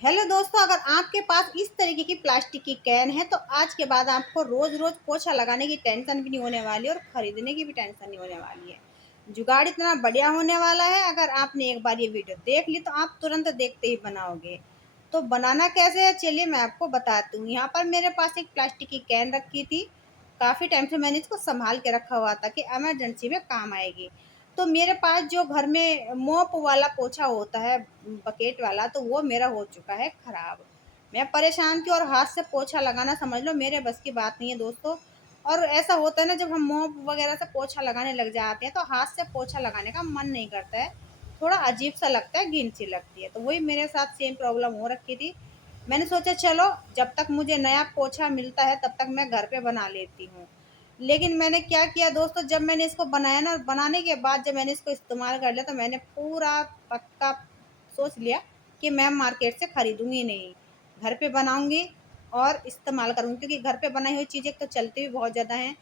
Hello दोस्तों, अगर आपके पास इस तरीके की प्लास्टिक की कैन है तो आज के बाद आपको रोज रोज पोछा लगाने की टेंशन भी नहीं होने वाली और खरीदने की भी टेंशन नहीं होने वाली है। जुगाड़ इतना बढ़िया होने वाला है, अगर आपने एक बार ये वीडियो देख ली तो आप तुरंत देखते ही बनाओगे। तो बनाना कैसे है, चलिए मैं आपको बताती हूँ। यहाँ पर मेरे पास एक प्लास्टिक की कैन रखी थी। काफ़ी टाइम से मैंने इसको संभाल के रखा हुआ था कि इमरजेंसी में काम आएगी। तो मेरे पास जो घर में मोप वाला पोछा होता है, बकेट वाला, तो वो मेरा हो चुका है खराब। मैं परेशान थी और हाथ से पोछा लगाना समझ लो मेरे बस की बात नहीं है दोस्तों। और ऐसा होता है ना, जब हम मोप वगैरह से पोछा लगाने लग जाते हैं तो हाथ से पोछा लगाने का मन नहीं करता है। थोड़ा अजीब सा लगता है, घिन सी लगती है। तो वही मेरे साथ सेम प्रॉब्लम हो रखी थी। मैंने सोचा चलो, जब तक मुझे नया पोछा मिलता है तब तक मैं घर पे बना लेती हूँ। लेकिन मैंने क्या किया दोस्तों, जब मैंने इसको बनाया ना, बनाने के बाद जब मैंने इसको इस्तेमाल कर लिया तो मैंने पूरा पक्का सोच लिया कि मैं मार्केट से खरीदूंगी नहीं, घर पे बनाऊंगी और इस्तेमाल करूंगी। क्योंकि घर पे बनाई हुई चीज़ें तो चलती भी बहुत ज़्यादा हैं।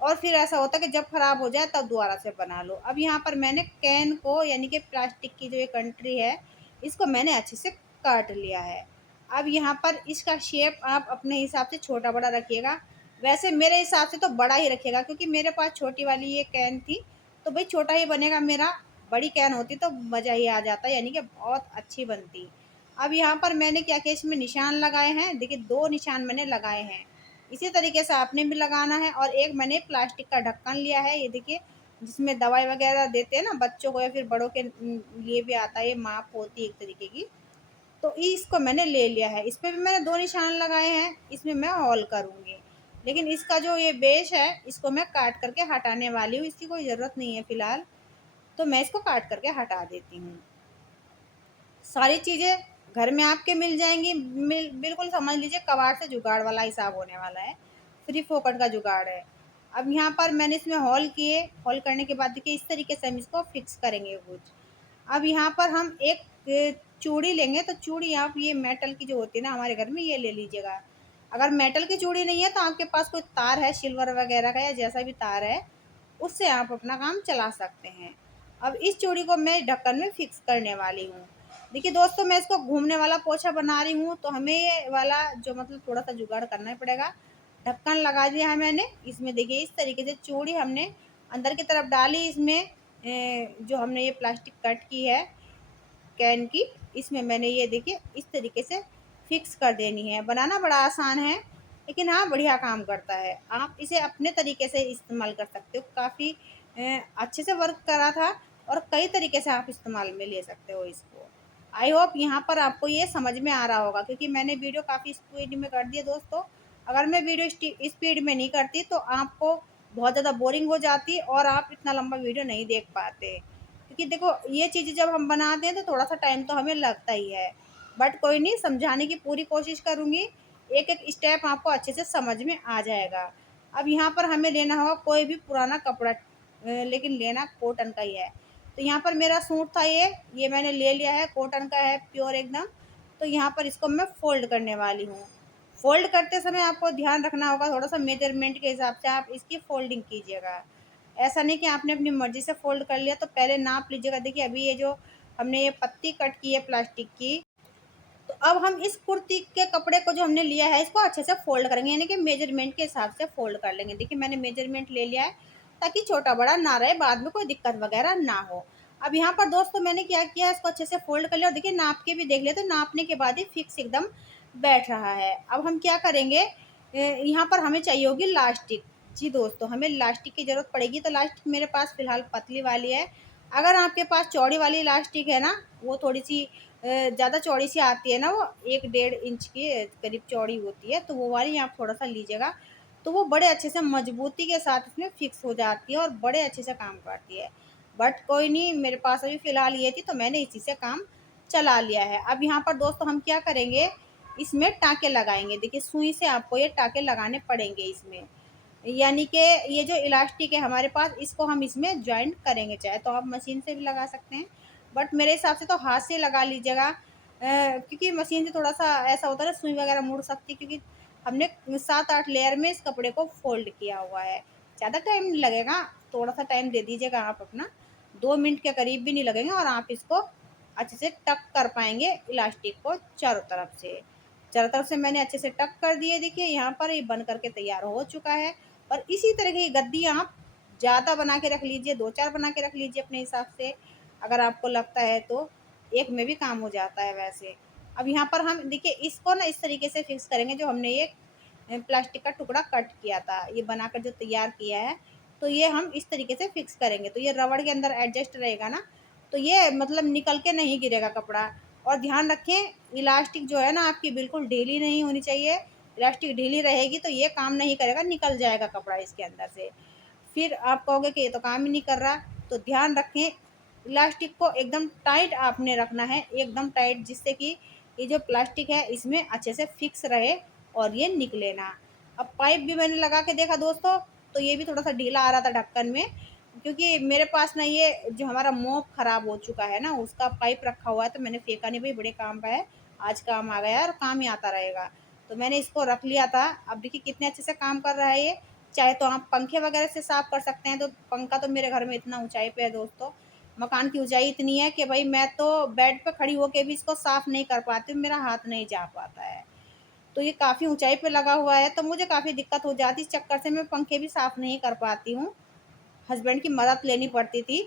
और फिर ऐसा होता है कि जब खराब हो जाए तब दोबारा से बना लो। अब यहाँ पर मैंने कैन को, यानी कि प्लास्टिक की जो ये कंट्री है, इसको मैंने अच्छे से काट लिया है। अब यहाँ पर इसका शेप आप अपने हिसाब से छोटा बड़ा रखिएगा। वैसे मेरे हिसाब से तो बड़ा ही रखिएगा, क्योंकि मेरे पास छोटी वाली ये कैन थी, तो भाई छोटा ही बनेगा मेरा। बड़ी कैन होती तो मज़ा ही आ जाता, यानी कि बहुत अच्छी बनती। अब यहाँ पर मैंने क्या किया, इसमें निशान लगाए हैं। देखिए, 2 निशान मैंने लगाए हैं। इसी तरीके से आपने भी लगाना है। और एक मैंने प्लास्टिक का ढक्कन लिया है, ये देखिए, जिसमें दवाई वगैरह देते हैं ना बच्चों को या फिर बड़ों के लिए भी आता है। ये माप होती है एक तरीके की। तो इसको मैंने ले लिया है। इसमें भी मैंने 2 निशान लगाए हैं। इसमें मैं हॉल करूँगी। लेकिन इसका जो ये बेस है, इसको मैं काट करके हटाने वाली हूँ। इसकी कोई ज़रूरत नहीं है फ़िलहाल, तो मैं इसको काट करके हटा देती हूँ। सारी चीज़ें घर में आपके मिल जाएँगी। बिल्कुल समझ लीजिए कबाड़ से जुगाड़ वाला हिसाब होने वाला है। फ्री फोकट का जुगाड़ है। अब यहाँ पर मैंने इसमें हॉल किए। हॉल करने के बाद देखिए, इस तरीके से हम इसको फिक्स करेंगे कुछ। अब यहाँ पर हम एक चूड़ी लेंगे। तो चूड़ी आप ये मेटल की जो होती है ना हमारे घर में, ये ले लीजिएगा। अगर मेटल की चूड़ी नहीं है तो आपके पास कोई तार है सिल्वर वगैरह का, या जैसा भी तार है, उससे आप अपना काम चला सकते हैं। अब इस चूड़ी को मैं ढक्कन में फिक्स करने वाली हूँ। देखिए दोस्तों, मैं इसको घूमने वाला पोछा बना रही हूँ, तो हमें ये वाला जो मतलब थोड़ा सा जुगाड़ करना ही पड़ेगा। ढक्कन लगा दिया है मैंने। इसमें देखिए, इस तरीके से चूड़ी हमने अंदर की तरफ डाली। इसमें जो हमने ये प्लास्टिक कट की है कैन की, इसमें मैंने ये देखिए इस तरीके से फिक्स कर देनी है। बनाना बड़ा आसान है, लेकिन हाँ, बढ़िया काम करता है। आप इसे अपने तरीके से इस्तेमाल कर सकते हो। काफ़ी अच्छे से वर्क करा था, और कई तरीके से आप इस्तेमाल में ले सकते हो इसको। आई होप यहाँ पर आपको ये समझ में आ रहा होगा, क्योंकि मैंने वीडियो काफ़ी स्पीड में कर दी है दोस्तों। अगर मैं वीडियो स्पीड में नहीं करती तो आपको बहुत ज़्यादा बोरिंग हो जाती और आप इतना लंबा वीडियो नहीं देख पाते। क्योंकि देखो, ये चीज़ें जब हम बनाते हैं तो थोड़ा-सा टाइम तो हमें लगता ही है। बट कोई नहीं, समझाने की पूरी कोशिश करूँगी। एक-एक स्टेप आपको अच्छे से समझ में आ जाएगा। अब यहाँ पर हमें लेना होगा कोई भी पुराना कपड़ा, लेकिन लेना कॉटन का ही है। तो यहाँ पर मेरा सूट था ये मैंने ले लिया है, कॉटन का है, प्योर एकदम। तो यहाँ पर इसको मैं फ़ोल्ड करने वाली हूँ। फ़ोल्ड करते समय आपको ध्यान रखना होगा, थोड़ा-सा मेज़रमेंट के हिसाब से आप इसकी फ़ोल्डिंग कीजिएगा। ऐसा नहीं कि आपने अपनी मर्ज़ी से फ़ोल्ड कर लिया, तो पहले नाप लीजिएगा। देखिए, अभी ये जो हमने ये पत्ती कट की है प्लास्टिक की, तो अब हम इस कुर्ती के कपड़े को जो हमने लिया है, इसको अच्छे से फ़ोल्ड करेंगे, यानी कि मेज़रमेंट के हिसाब से फ़ोल्ड कर लेंगे। देखिए, मैंने मेज़रमेंट ले लिया है, ताकि छोटा-बड़ा ना रहे, बाद में कोई दिक्कत वग़ैरह ना हो। अब यहाँ पर दोस्तों मैंने क्या किया, इसको अच्छे से फ़ोल्ड कर लिया, और देखिए नाप के भी देख लिया, तो नापने के बाद ही फिक्स एकदम बैठ रहा है। अब हम क्या करेंगे, यहाँ पर हमें चाहिए होगी लास्टिक। जी दोस्तों, हमें लास्टिक की ज़रूरत पड़ेगी। तो लास्टिक मेरे पास फ़िलहाल पतली वाली है। अगर आपके पास चौड़ी वाली इलास्टिक है ना, वो थोड़ी-सी ज़्यादा चौड़ी सी आती है ना, वो 1 डेढ़ इंच के करीब चौड़ी होती है, तो वो वाली आप थोड़ा-सा लीजिएगा। तो वो बड़े अच्छे से मज़बूती के साथ इसमें फ़िक्स हो जाती है और बड़े अच्छे से काम करती है। बट कोई नहीं, मेरे पास अभी फ़िलहाल ये थी तो मैंने इसी से काम चला लिया है। अब यहाँ पर दोस्तों हम क्या करेंगे, इसमें टाँके लगाएँगे। देखिए, सुई से आपको ये टाँके लगाने पड़ेंगे इसमें। यानी कि ये जो इलास्टिक है हमारे पास, इसको हम इसमें जॉइंट करेंगे। चाहे तो आप मशीन से भी लगा सकते हैं, बट मेरे हिसाब से तो हाथ से लगा लीजिएगा। क्योंकि मशीन से थोड़ा-सा ऐसा होता है ना, सुई वगैरह मुड़ सकती है, क्योंकि हमने 7-8 लेयर में इस कपड़े को फ़ोल्ड किया हुआ है। ज़्यादा टाइम नहीं लगेगा, थोड़ा-सा टाइम दे दीजिएगा आप अपना। 2 मिनट के करीब भी नहीं लगेंगे और आप इसको अच्छे से टक कर पाएंगे इलास्टिक को चारों तरफ से। चारों तरफ से मैंने अच्छे से टक कर दिए। देखिए यहाँ पर ये बन करके तैयार हो चुका है। और इसी तरह की गद्दी आप ज़्यादा बना के रख लीजिए, 2-4 बना के रख लीजिए अपने हिसाब से, अगर आपको लगता है तो एक में भी काम हो जाता है वैसे। अब यहाँ पर हम देखिए इसको ना इस तरीके से फिक्स करेंगे, जो हमने ये प्लास्टिक का टुकड़ा कट किया था, ये बनाकर जो तैयार किया है, तो ये हम इस तरीके से फिक्स करेंगे। तो ये रबड़ के अंदर एडजस्ट रहेगा ना, तो ये मतलब निकल के नहीं गिरेगा कपड़ा। और ध्यान रखें इलास्टिक जो है ना आपकी बिल्कुल ढीली नहीं होनी चाहिए। इलास्टिक ढीली रहेगी तो ये काम नहीं करेगा, निकल जाएगा कपड़ा इसके अंदर से। फिर आप कहोगे कि ये तो काम ही नहीं कर रहा, तो ध्यान रखें इलास्टिक को एकदम टाइट आपने रखना है, एकदम टाइट, जिससे कि ये जो प्लास्टिक है इसमें अच्छे से फिक्स रहे और ये निकले ना। अब पाइप भी मैंने लगा के देखा दोस्तों, तो ये भी थोड़ा सा ढीला आ रहा था ढक्कन में, क्योंकि मेरे पास ना ये जो हमारा मोप खराब हो चुका है ना, उसका पाइप रखा हुआ है, तो मैंने फेंका नहीं, भाई बड़े काम का है, आज काम आ गया और काम ही आता रहेगा, तो मैंने इसको रख लिया था। अब देखिए कितने अच्छे से काम कर रहा है ये। चाहे तो आप पंखे वगैरह से साफ कर सकते हैं, तो पंखा तो मेरे घर में इतना ऊंचाई पे है दोस्तों, मकान की ऊंचाई इतनी है कि भाई मैं तो बेड पे खड़ी होके भी इसको साफ नहीं कर पाती हूँ, मेरा हाथ नहीं जा पाता है। तो ये काफ़ी ऊंचाई पे लगा हुआ है, तो मुझे काफ़ी दिक्कत हो जाती, इस चक्कर से मैं पंखे भी साफ नहीं कर पाती हूँ। हस्बैंड की मदद लेनी पड़ती थी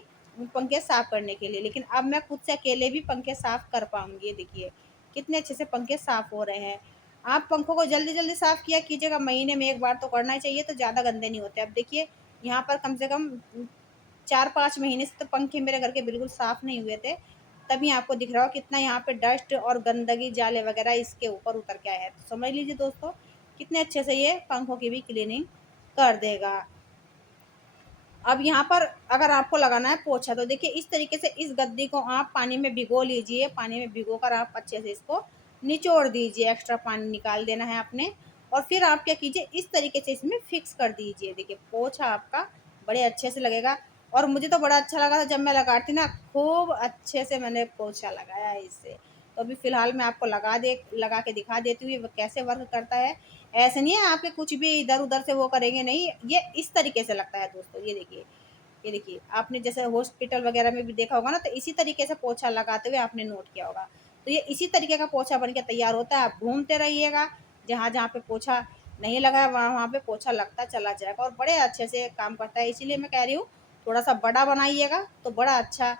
पंखे साफ करने के लिए, लेकिन अब मैं खुद से अकेले भी पंखे साफ कर पाऊंगी। देखिए कितने अच्छे से पंखे साफ हो रहे हैं। आप पंखों को जल्दी जल्दी साफ किया कीजिएगा, महीने में एक बार तो करना ही चाहिए, तो ज़्यादा गंदे नहीं होते। अब देखिए यहाँ पर कम से कम 4-5 महीने से तो पंखे मेरे घर के बिल्कुल साफ नहीं हुए थे, तभी आपको दिख रहा हो कितना यहाँ पे डस्ट और गंदगी जाले वगैरह इसके ऊपर उतर के आया है। तो समझ लीजिए दोस्तों कितने अच्छे से ये पंखों की भी क्लीनिंग कर देगा। अब यहाँ पर अगर आपको लगाना है पोछा, तो देखिए इस तरीके से इस गद्दी को आप पानी में भिगो लीजिए, पानी में भिगो कर आप अच्छे से इसको निचोड़ दीजिए, एक्स्ट्रा पानी निकाल देना है आपने। और फिर आप क्या कीजिए इस तरीके से इसमें फिक्स कर दीजिए। देखिए पोछा आपका बड़े अच्छे से लगेगा। और मुझे तो बड़ा अच्छा लगा था जब मैं लगाती ना, खूब अच्छे से मैंने पोछा लगाया है इससे। तो अभी फ़िलहाल मैं आपको लगा के दिखा देती हूँ ये कैसे वर्क करता है। ऐसे नहीं है आपके कुछ भी इधर उधर से वो करेंगे नहीं, ये इस तरीके से लगता है दोस्तों। ये देखिए आपने जैसे हॉस्पिटल वगैरह में भी देखा होगा ना, तो इसी तरीके से पोछा लगाते हुए आपने नोट किया होगा। तो ये इसी तरीके का पोछा बन के तैयार होता है। आप घूमते रहिएगा, जहाँ जहाँ पे पोछा नहीं लगा है वहाँ वहाँ पे पोछा लगता चला जाएगा और बड़े अच्छे से काम करता है। इसीलिए मैं कह रही हूँ थोड़ा सा बड़ा बनाइएगा तो बड़ा अच्छा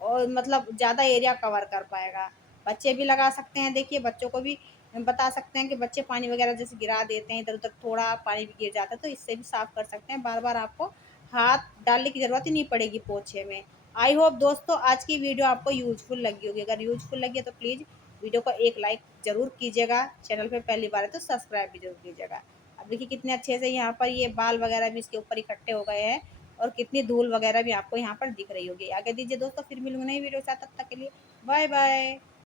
और मतलब ज़्यादा एरिया कवर कर पाएगा। बच्चे भी लगा सकते हैं, देखिए बच्चों को भी बता सकते हैं कि बच्चे पानी वगैरह जैसे गिरा देते हैं इधर उधर, थोड़ा पानी भी गिर जाता है, तो इससे भी साफ कर सकते हैं। बार बार आपको हाथ डालने की ज़रूरत ही नहीं पड़ेगी पोछे में। आई होप दोस्तों आज की वीडियो आपको यूजफुल लगी होगी। अगर यूजफुल लगी है तो प्लीज़ वीडियो को एक लाइक ज़रूर कीजिएगा। चैनल पे पहली बार है तो सब्सक्राइब भी ज़रूर कीजिएगा। अब देखिए कितने अच्छे से यहाँ पर ये बाल वगैरह भी इसके ऊपर इकट्ठे हो गए हैं और कितनी धूल वगैरह भी आपको यहाँ पर दिख रही होगी। आगे दीजिए दोस्तों, फिर मिलूंगी नई वीडियो के साथ, तब तक के लिए बाय बाय।